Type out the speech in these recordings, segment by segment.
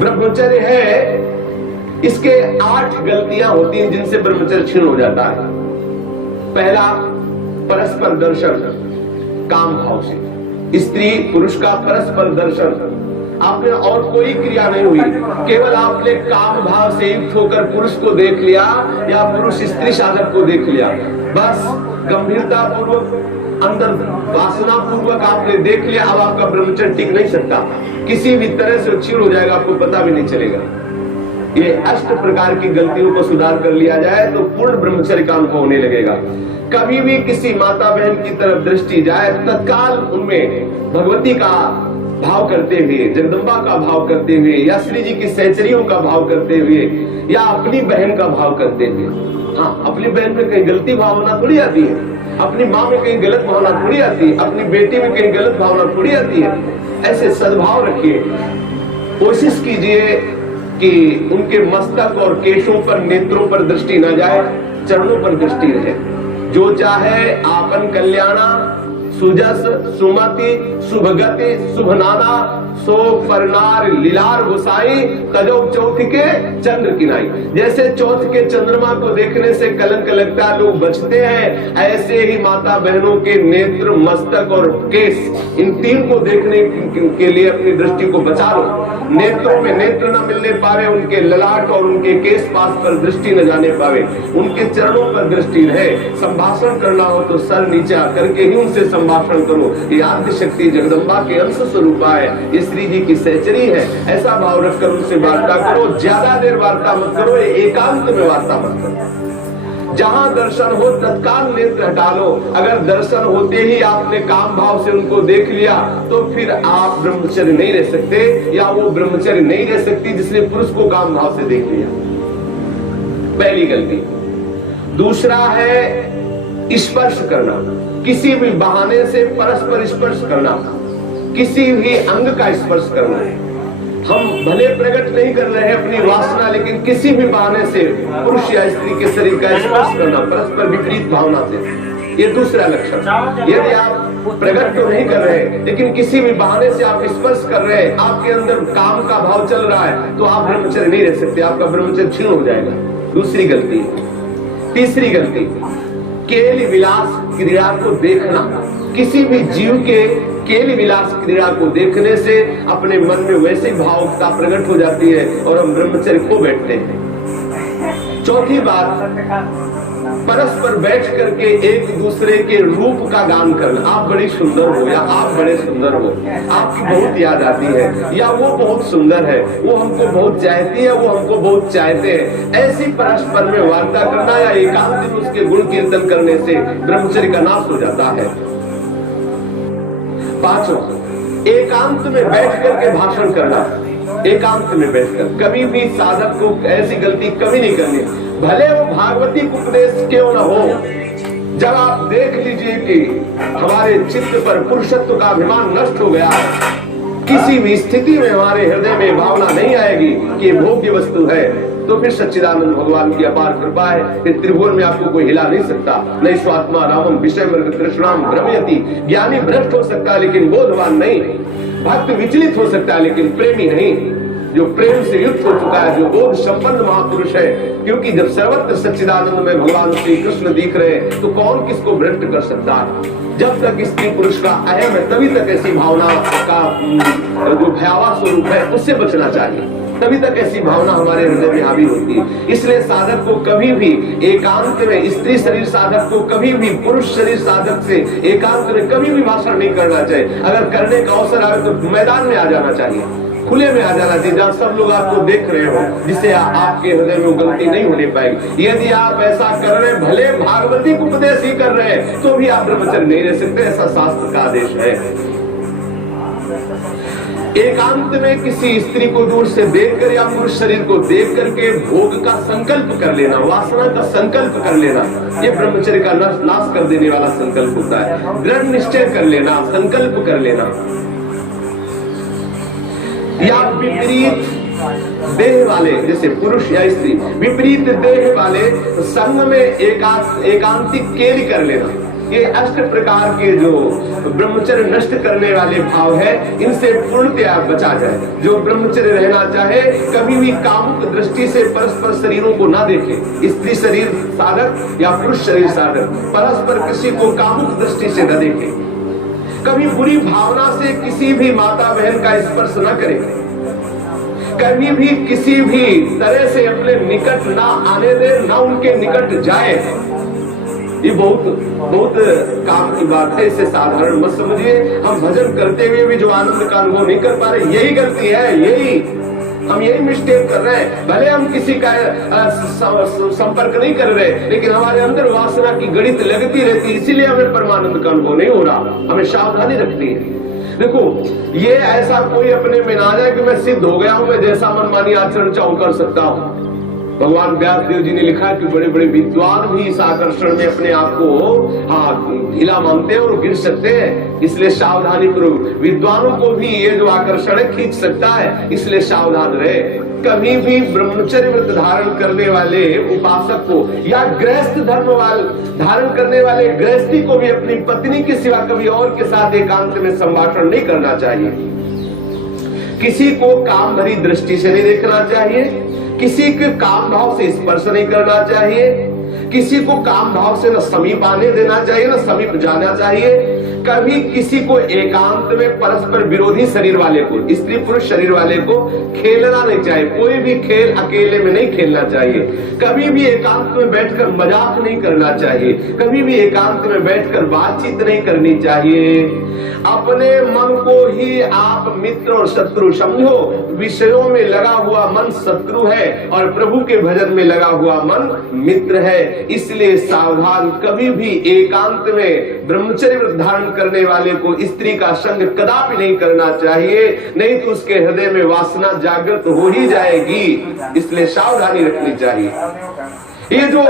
ब्रह्मचर्य है, इसके 8 गलतियां होती हैं जिनसे ब्रह्मचर्य क्षीण हो जाता है। पहला, परस्पर दर्शन, काम भाव से। स्त्री पुरुष का परस्पर दर्शन, आपने और कोई क्रिया नहीं हुई, केवल आपने काम भाव से युक्त होकर पुरुष को देख लिया या पुरुष स्त्री साधक को देख लिया, बस गंभीरता पूर्वक अंदर वासना पूर्वक आपने देख लिया। अब आपका ब्रह्मचर्य टिक नहीं सकता, किसी भी तरह से क्षीण हो जाएगा, आपको पता भी नहीं चलेगा। ये 8 प्रकार की गलतियों को सुधार कर लिया जाए तो पूर्ण ब्रह्मचर्य का अनुभव होने लगेगा। कभी भी किसी माता बहन की तरफ दृष्टि जाए, तत्काल उनमें भगवती का भाव करते हुए, जगदम्बा का भाव करते हुए, या श्री जी की सहचरियों का भाव करते हुए, या अपनी बहन का भाव करते हुए। हाँ, अपनी बहन में कहीं गलती भावना थोड़ी आती है, अपनी माँ में कहीं गलत भावना थोड़ी आती है, अपनी बेटी में कहीं गलत भावना थोड़ी आती है। ऐसे सद्भाव रखिए, कोशिश कीजिए कि उनके मस्तक और केशों पर, नेत्रों पर दृष्टि न जाए, चरणों पर दृष्टि रहे। जो चाहे आपन कल्याणा, सुजस सुमति शुभगति शुभ नाना, सो परनार लीलार गुसाई, तजो चौथ के चंद्र किनाई। जैसे चौथ के चंद्रमा को देखने से कलंक लगता है, लोग बचते हैं, ऐसे ही माता बहनों के नेत्र, मस्तक और केस, इन 3 को देखने के लिए अपनी दृष्टि को बचा लो। नेत्रों में नेत्र न मिलने पावे, उनके ललाट और उनके केस पास पर दृष्टि न जाने पावे, उनके चरणों पर दृष्टि रहे। संभाषण करना हो तो सर नीचा करके ही उनसे संभाषण करो। ये आद्य शक्ति जगदम्बा के अंश स्वरूपा है, श्री जी की सहचरी है, ऐसा भाव रखकर उनसे वार्ता करो। ज्यादा देर वार्ता मत करो, एकांत में वार्ता मत करो। जहां दर्शन हो तत्काल नेत्र हटा लो। अगर दर्शन होते ही आपने काम भाव से उनको देख लिया तो फिर आप ब्रह्मचर्य नहीं रह सकते, या वो ब्रह्मचर्य नहीं रह सकती जिसने पुरुष को काम भाव से देख लिया। पहली गलती। दूसरा है स्पर्श करना, किसी भी बहाने से परस्पर स्पर्श करना, किसी भी अंग का स्पर्श करना। हम भले प्रकट नहीं कर रहे हैं अपनी वासना, लेकिन किसी भी बहाने से पुरुष या स्त्री के शरीर का स्पर्श करना परस्पर विपरीत भावना से, ये दूसरा लक्षण। यदि आप प्रकट तो नहीं कर रहे लेकिन किसी भी बहाने से आप स्पर्श कर रहे हैं, आपके अंदर काम का भाव चल रहा है, तो आप ब्रह्मचर्य नहीं रह सकते, आपका ब्रह्मचर्य क्षीण हो जाएगा। दूसरी गलती। तीसरी गलती, केल विलास क्रीड़ा को देखना। किसी भी जीव के केल विलास क्रीड़ा को देखने से अपने मन में वैसे भावुकता प्रकट हो जाती है और हम ब्रह्मचर्य खो बैठते हैं। चौथी बात, परस्पर बैठ करके एक दूसरे के रूप का गान करना। आप बड़ी सुंदर हो, या आप बड़े सुंदर हो, आपकी बहुत याद आती है, या वो बहुत सुंदर है, वो हमको बहुत चाहती है, वो हमको बहुत चाहते हैं। ऐसी परस्पर में वार्ता करना या एकांत में उसके गुण कीर्तन करने से ब्रह्मचर्य का नाश हो जाता है। पांचवा, एकांत में बैठ करके भाषण करना। एकांत में बैठकर कभी भी साधक को ऐसी गलती कभी नहीं करनी, भले वो भागवती उपदेश क्यों न हो। जब आप देख लीजिए कि हमारे चित्त पर पुरुषत्व का अभिमान नष्ट हो गया है, किसी भी स्थिति में हमारे हृदय में भावना नहीं आएगी कि ये भोग्य वस्तु है, तो फिर सच्चिदानंद भगवान की अपार कृपा है। फिर त्रिभुवन में आपको कोई हिला नहीं सकता। नहीं स्वात्मा रामम विषय वर्ग कृष्णाम भ्रमयति। ज्ञानी भ्रष्ट हो सकता है लेकिन बोधवान नहीं, भक्त विचलित हो सकता है लेकिन प्रेमी नहीं। जो प्रेम से युक्त हो चुका है, जो बोध संपन्न महापुरुष है, क्योंकि जब सर्वत्र सच्चिदानंद में भगवान श्री कृष्ण दिख रहे हैं तो कौन किसको भ्रष्ट कर सकता है। जब तक स्त्री पुरुष का अहम है तभी तक ऐसी भावना का जो भयावह स्वरूप है उससे बचना चाहिए, तभी तक ऐसी भावना हमारे हृदय में हावी होती है। इसलिए साधक को कभी भी एकांत में, स्त्री शरीर साधक को कभी भी पुरुष शरीर साधक से एकांत में कभी भी भाषण नहीं करना चाहिए। अगर करने का अवसर आए तो मैदान में आ जाना चाहिए, खुले में आ जाना चाहिए, जहाँ सब लोग आपको देख रहे हो, जिससे आपके हृदय में गलती नहीं होने पाएगी। यदि आप ऐसा कर रहे हैं, भले भागवती उपदेश ही कर रहे हैं, तो भी आप ब्रह्मचर्य नहीं रह सकते, ऐसा शास्त्र का आदेश है। एकांत में किसी स्त्री को दूर से देखकर या पुरुष शरीर को देख करके भोग का संकल्प कर लेना, वासना का संकल्प कर लेना, ये ब्रह्मचर्य का नाश कर देने वाला संकल्प होता है। दृढ़ निश्चय कर लेना, संकल्प कर लेना। या विपरीत देह वाले, जैसे पुरुष या स्त्री, विपरीत देह वाले संग में एकांतिक केली कर लेना। ये अष्ट प्रकार के जो ब्रह्मचर्य नष्ट करने वाले भाव है, इनसे पूर्णतया बचा जाए। जो ब्रह्मचर्य रहना चाहे, कभी भी कामुक दृष्टि से परस्पर शरीरों को ना देखे। स्त्री शरीर साधक या पुरुष शरीर साधक परस्पर किसी को कामुक दृष्टि से न देखे। कभी बुरी भावना से किसी भी माता बहन का स्पर्श न करे। कभी भी किसी भी तरह से अपने निकट ना आने दे, ना उनके निकट जाए। ये बहुत काम की बात है, इसे साधारण मत समझिए। हम भजन करते हुए भी जो आनंद का अनुभव नहीं कर पा रहे, यही गलती है, हम यही मिस्टेक कर रहे हैं। भले हम किसी का संपर्क नहीं कर रहे, लेकिन हमारे अंदर वासना की गणित लगती रहती है, इसीलिए हमें परमानंद का अनुभव नहीं हो रहा। हमें सावधानी रखनी है। देखो, ये ऐसा कोई अपने में ना जाए कि मैं सिद्ध हो गया हूं, मैं जैसा मनमानी आचरण चाहूं कर सकता हूं। भगवान व्यासदेव जी ने लिखा कि बड़े बड़े विद्वान भी इस आकर्षण में अपने आप को ढीला मानते हैं और गिर सकते हैं। इसलिए सावधानी करो। विद्वानों को भी ये जो आकर्षण है खींच सकता है, इसलिए सावधान रहे। कभी भी ब्रह्मचर्य व्रत धारण करने वाले उपासक को या गृहस्थ धर्म धारण करने वाले गृहस्थी को भी अपनी पत्नी के सिवा कभी और के साथ एकांत में संभाषण नहीं करना चाहिए। किसी को काम भरी दृष्टि से नहीं देखना चाहिए। किसी के काम भाव से स्पर्श नहीं करना चाहिए। किसी को काम भाव से न समीप आने देना चाहिए, न समीप जाना चाहिए। कभी किसी को एकांत में परस्पर विरोधी शरीर वाले को, स्त्री पुरुष शरीर वाले को खेलना नहीं चाहिए। कोई भी खेल अकेले में नहीं खेलना चाहिए। कभी भी एकांत में बैठकर मजाक नहीं करना चाहिए। कभी भी एकांत में बैठकर बातचीत नहीं करनी चाहिए। अपने मन को ही आप मित्र और शत्रु समझो। विषयों में लगा हुआ मन शत्रु है और प्रभु के भजन में लगा हुआ मन मित्र है। इसलिए सावधान। कभी भी एकांत में ब्रह्मचर्य व्रत धारण करने वाले को स्त्री का संग कदापि नहीं करना चाहिए, नहीं तो उसके हृदय में वासना जागृत हो ही जाएगी। इसलिए सावधानी रखनी चाहिए। ये जो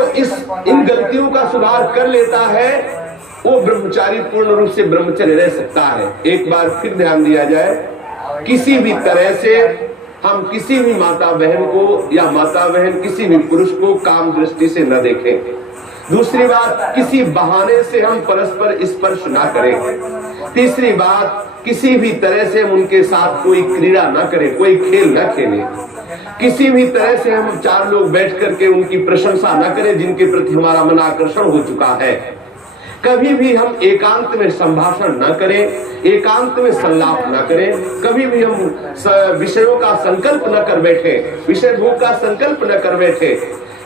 इन गलतियों का सुधार कर लेता है, वो ब्रह्मचारी पूर्ण रूप से ब्रह्मचर्य रह सकता है। एक बार फिर ध्यान दिया जाए, किसी भी तरह से हम किसी भी माता बहन को या माता बहन किसी भी पुरुष को काम दृष्टि से न देखें। दूसरी बात, किसी बहाने से हम परस्पर स्पर्श ना करें। तीसरी बात, किसी भी तरह से हम उनके साथ कोई क्रीड़ा ना करें, कोई खेल ना खेलें। किसी भी तरह से हम चार लोग बैठ करके उनकी प्रशंसा ना करें जिनके प्रति हमारा मन आकर्षण हो चुका है। कभी भी हम एकांत में संभाषण न करें, एकांत में संलाप न करें। कभी भी हम विषयों का संकल्प न कर बैठे, विषय भोग का संकल्प न कर बैठे।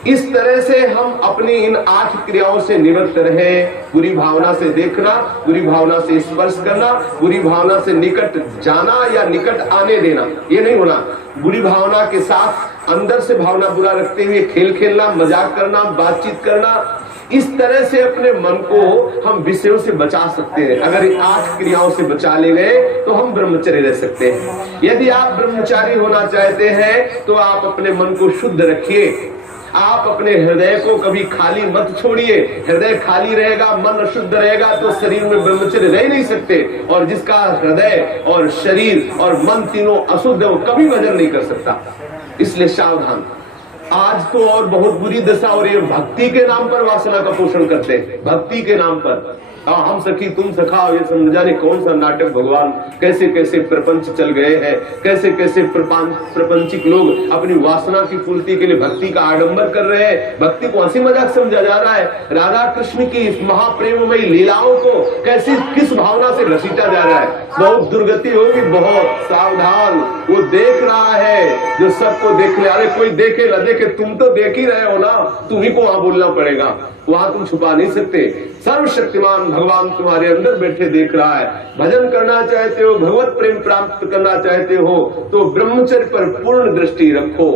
इस तरह से हम अपनी इन 8 क्रियाओं से निवृत्त रहें। बुरी भावना से देखना, बुरी भावना से स्पर्श करना, बुरी भावना से निकट जाना या निकट आने देना, ये नहीं होना। बुरी भावना के साथ अंदर से भावना बुरा रखते हुए खेल खेलना, मजाक करना, बातचीत करना, इस तरह से अपने मन को हम विषयों से बचा सकते हैं। अगर 8 क्रियाओं से बचा ले गए तो हम ब्रह्मचर्य रह सकते हैं। यदि आप ब्रह्मचारी होना चाहते हैं तो आप अपने मन को शुद्ध रखिए। आप अपने हृदय को कभी खाली मत छोड़िए। हृदय खाली रहेगा, मन अशुद्ध रहेगा तो शरीर में ब्रह्मचर्य रह नहीं सकते। और जिसका हृदय और शरीर और मन तीनों अशुद्ध है, वो कभी भजन नहीं कर सकता। इसलिए सावधान। आज तो और बहुत बुरी दशा हो रही है। भक्ति के नाम पर वासना का पोषण करते हैं। भक्ति के नाम पर हम सखी तुम सखा, ये समझ जाने कौन सा नाटक। भगवान कैसे कैसे प्रपंच चल गए हैं, कैसे कैसे प्रपंचिक लोग अपनी वासना की पूर्ति के लिए भक्ति का आडंबर कर रहे हैं। भक्ति को हंसी मजाक समझा जा रहा है। राधा कृष्ण की इस महाप्रेममयी लीलाओं को कैसे किस भावना से घसीटा जा रहा है। बहुत दुर्गति होगी, बहुत सावधान। वो देख रहा है जो सबको देखने। अरे कोई देखे न देखे, तुम तो देख ही रहे हो ना, तुम्ही को वहां बोलना पड़ेगा। वहां तुम छुपा नहीं सकते। सर्वशक्तिमान भगवान तुम्हारे अंदर बैठे देख रहा है। भजन करना चाहते हो, भगवत प्रेम प्राप्त करना चाहते हो तो ब्रह्मचर्य पर पूर्ण दृष्टि रखो।